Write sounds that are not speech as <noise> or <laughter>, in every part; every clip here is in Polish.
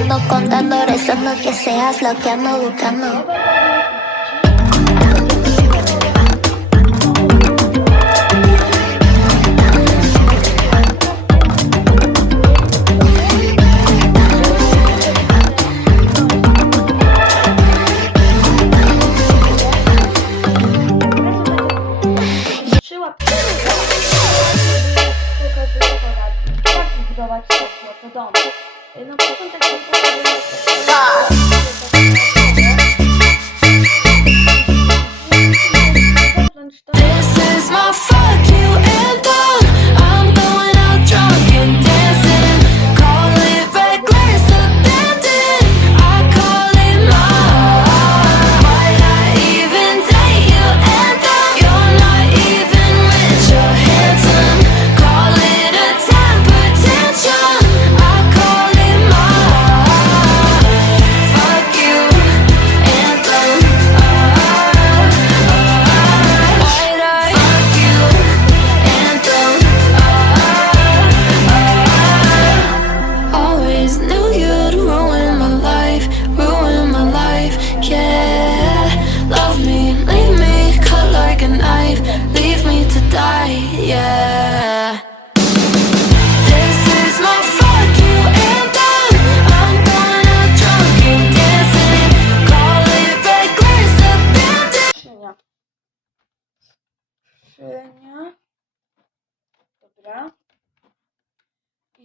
ando contando, rezando que seas lo que ando buscando. Do domu. Jak zbudować takie to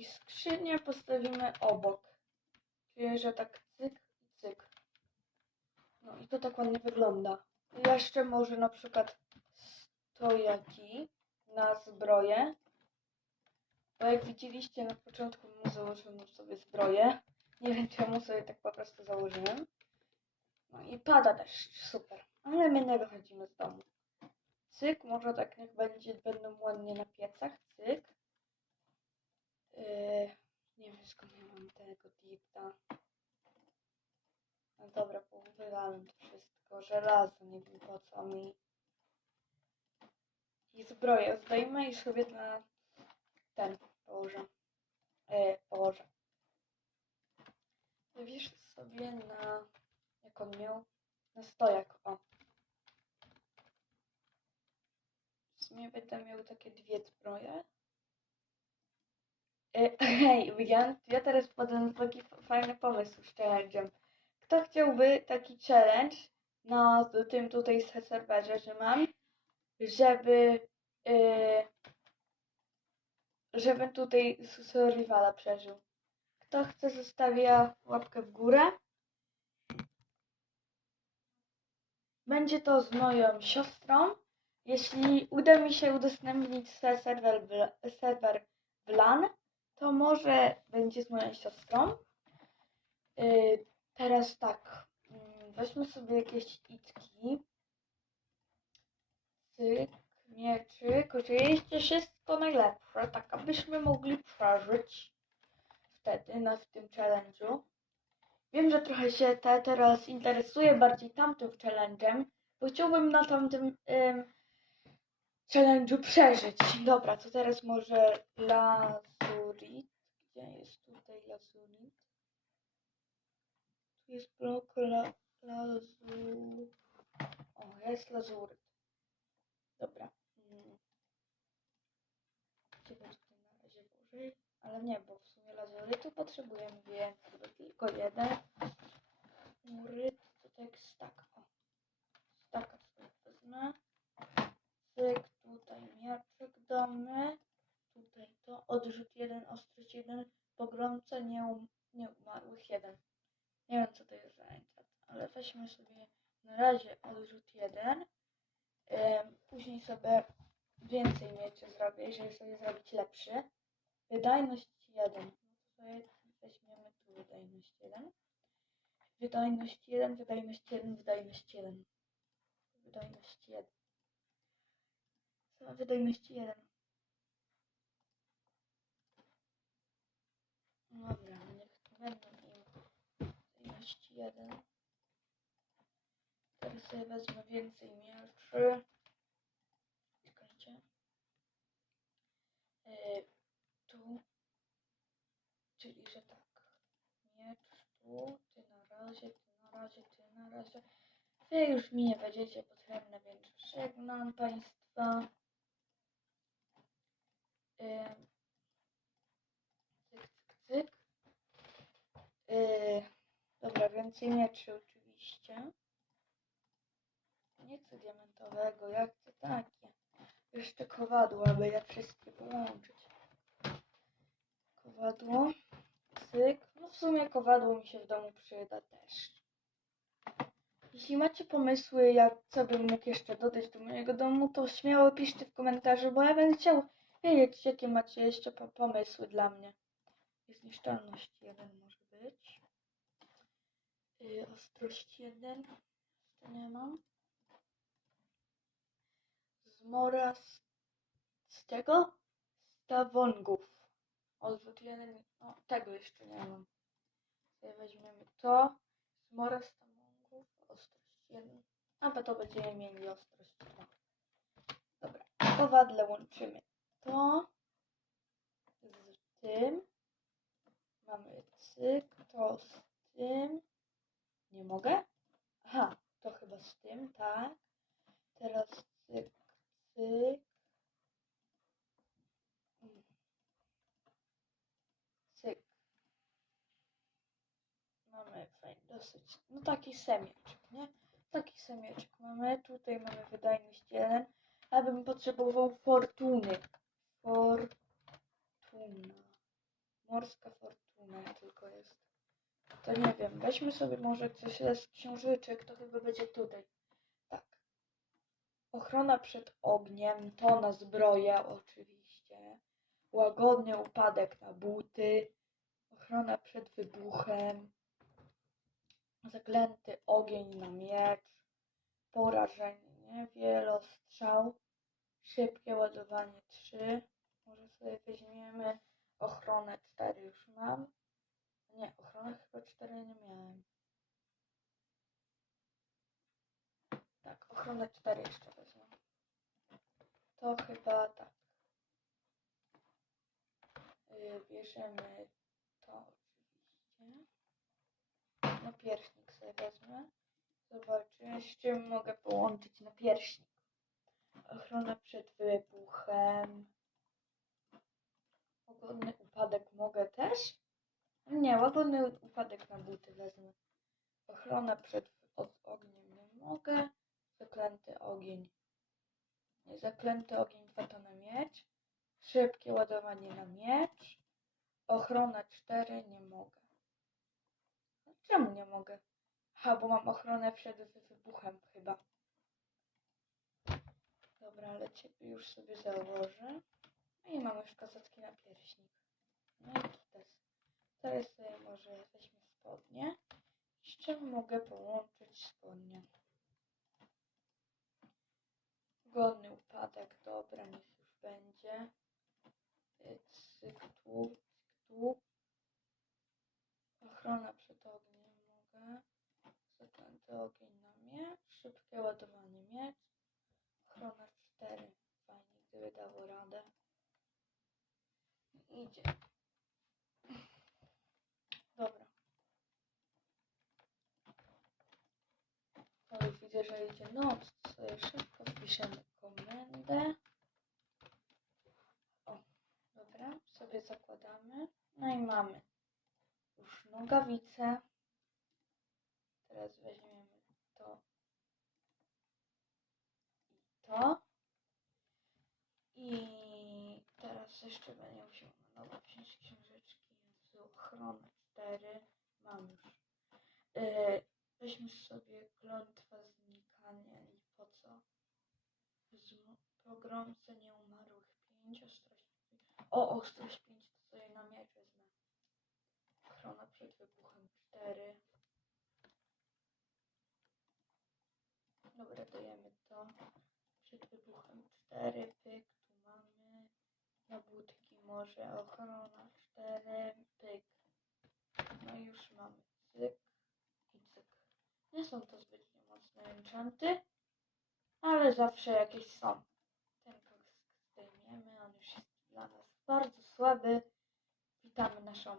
skrzynię postawimy obok. Czyli, że tak cyk i cyk. No i to tak ładnie wygląda. Jeszcze może na przykład stojaki na zbroję. Bo jak widzieliście na początku założyłem sobie zbroję. Nie wiem czemu sobie tak po prostu założyłem. No i pada deszcz, super. Ale my nie wychodzimy z domu. Cyk, może tak niech będzie, będą ładnie na piecach, cyk. Yy, nie wiem skąd ja dipta. No dobra, powywalam to wszystko. Żelazo, nie wiem po co mi. I zbroję zdejmę i sobie na ten położę. Yy, położę. Wiesz sobie na jak on miał na stojak, o. W sumie będę miał takie dwie zbroje. E, <laughs> Hej, ja, ja teraz podam taki fajny pomysł z challenge'em. Kto chciałby taki challenge na tym tutaj serwerze, że mam, żeby yy, żebym tutaj survivala przeżył. Kto chce zostawia łapkę w górę. Będzie to z moją siostrą. Jeśli uda mi się udostępnić se- serwer serwer w LAN, to może będzie z moją siostrą. Yy, teraz tak, mm, weźmy sobie jakieś itki. Cyk, mieczyk, oczywiście wszystko najlepsze, tak abyśmy mogli przeżyć wtedy na w tym challenge'u. Wiem, że trochę się te, teraz interesuję bardziej tamtym challenge'em, bo chciałbym na tamtym ym, challenge'u przeżyć. Dobra, to teraz może lazurit. Gdzie jest tutaj lazurit? Tu jest blok la, lazu... O, jest lazuryt. Dobra. Gdzie będzie tutaj na razie gorzej? Ale nie, bo w sumie lazurytu potrzebujemy więcej, tylko jeden. Muryt to tak stak. O. Staka sobie wezmę. Cyk, tutaj miaczek damy. Tutaj to. Odrzut jeden, ostrość jeden. Pogromca nieum, nieumarłych jeden. Nie wiem co to jest za enchant, ale weźmy sobie na razie odrzut jeden. Później sobie więcej mieczy zrobię, jeżeli sobie zrobić lepszy. Wydajność 1. No weźmiemy tu wydajność 1. Wydajność 1, wydajność 1, wydajność 1. Wydajność 1. Co ma wydajność 1? 31. Teraz sobie wezmę więcej mieczy. Czekajcie. Yy, tu. Czyli, że tak. Miecz tu, ty na razie, ty na razie, ty na razie. Wy już mi nie będziecie potrzebne, więc żegnam Państwa. Yy, cyk, cyk, cyk. Yy dobra, więcej mieczy oczywiście. Nie chcę diamentowego, ja chcę takie. Jeszcze kowadło, aby je wszystkie połączyć. Kowadło. Cyk. No w sumie kowadło mi się w domu przyda też. Jeśli macie pomysły, jak co bym mógł jeszcze dodać do mojego domu, to śmiało piszcie w komentarzu, bo ja będę chciał wiedzieć, jakie macie jeszcze po pomysły dla mnie. Jest niszczalność jeden może być. Yy, ostrość jeden. To nie mam. Zmora z, z czego? Stawongów. Odwrót jeden. O, tego jeszcze nie mam. Weźmiemy to. Zmora stawongów. Ostrość jeden. A bo to będziemy mieli ostrość dwa. Dobra. W kowadle łączymy to z tym. Mamy cyk, to z tym. Nie mogę? Aha, to chyba z tym, tak. Teraz cyk, cyk. Cyk. Mamy fajny, dosyć, no taki semieczek, nie? Taki semieczek mamy. Tutaj mamy wydajność 1. Abym potrzebował fortuny. Fortuna. Morska fortuna tylko jest. To nie wiem, weźmy sobie może coś z książyczek, to chyba będzie tutaj. Tak. Ochrona przed ogniem, to na zbroję oczywiście. Łagodny upadek na buty. Ochrona przed wybuchem. Zaklęty ogień na miecz. Porażenie, wielostrzał. Szybkie ładowanie 3. Może sobie weźmiemy ochronę 4 już mam. Nie, ochronę chyba 4 nie miałem. Tak, ochronę 4 jeszcze wezmę. To chyba tak. Yy, bierzemy to oczywiście. No pierśnik sobie wezmę. Zobaczę, z czym mogę połączyć na pierśnik. Ochrona przed wybuchem. Łagodny upadek mogę też? Nie, łagodny upadek na buty wezmę. Ochrona przed ogniem nie mogę. Zaklęty ogień. Zaklęty ogień 2 to na miecz. Szybkie ładowanie na miecz. Ochrona 4 nie mogę. No, czemu nie mogę? Ha, bo mam ochronę przed wy- wybuchem chyba. Dobra, ale ciebie już sobie założę. No i mam już kozacki na pierśnik. No i kites. Teraz sobie może weźmie spodnie. Z czym mogę połączyć spodnie? Godny upadek, dobra, niech już będzie. Cyk tu, cyk tu. Ochrona przed ogniem mogę. Zaklęty ogień na miecz. Szybkie ładowanie miecz. Ochrona 4. Fajnie, gdyby dało radę. Idzie. Dobra. Idzie noc. to Sobie szybko wpiszemy komendę. O, dobra. Sobie zakładamy. No i mamy już nogawice. Teraz weźmiemy to i to. I teraz jeszcze będę musiał na nowo wziąć książeczki z ochrony 4. Mam już. Yy, weźmy sobie klątwa znikania i po co? Z pogromce nieumarłych 5, ostrość. O, ostrość 5 to sobie na miecz wezmę. Ochrona przed wybuchem 4. Dobra, dajemy to. Przed wybuchem 4, pyk, tu mamy. Na budki może ochrona 4, pyk. No już mamy cyk i cyk. Nie są to zbytnio enchanty, ale zawsze jakieś są. Ten koks zdejmiemy, on już jest dla nas bardzo słaby. Witamy naszą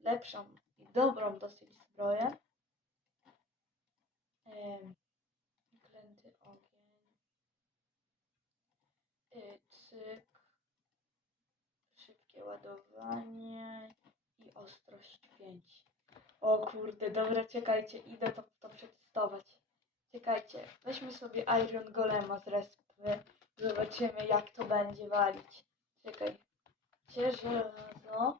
lepszą i dobrą dosyć zbroję. Klęty ogień. Y, Cyk. Szybkie ładowanie i ostrość 5. O kurde, dobra, czekajcie, idę to, to przetestować. Czekajcie, weźmy sobie Iron Golema z respy. Zobaczymy jak to będzie walić. Czekaj. Żelazo?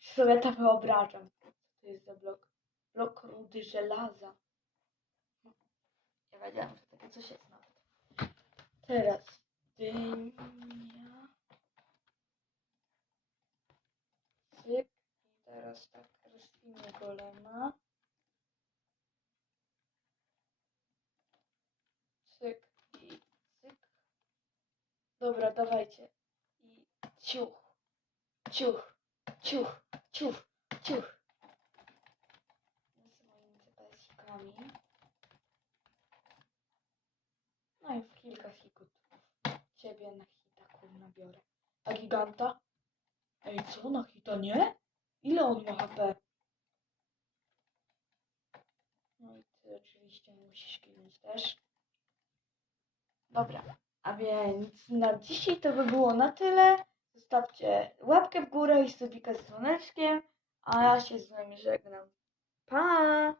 Już sobie to wyobrażam. Co to jest za blok? Blok rudy żelaza. No, Ja wiedziałam, że takie coś jest nawet. Teraz dynia. Cyk. Teraz tak rozwinę golema. Cyk i cyk. Dobra, dawajcie. I ciuch, ciuch, ciuch, ciuch, ciuch. Z moimi cepesikami. No i w kilka hitów. Ciebie na hita kurna biorę. A giganta? Ej, co na hita, nie? Ile on ma HP? No i ty oczywiście musisz kilnąć też. Dobra, a więc na dzisiaj to by było na tyle. Zostawcie łapkę w górę i subika z dzwoneczkiem, a ja się z wami żegnam. Pa!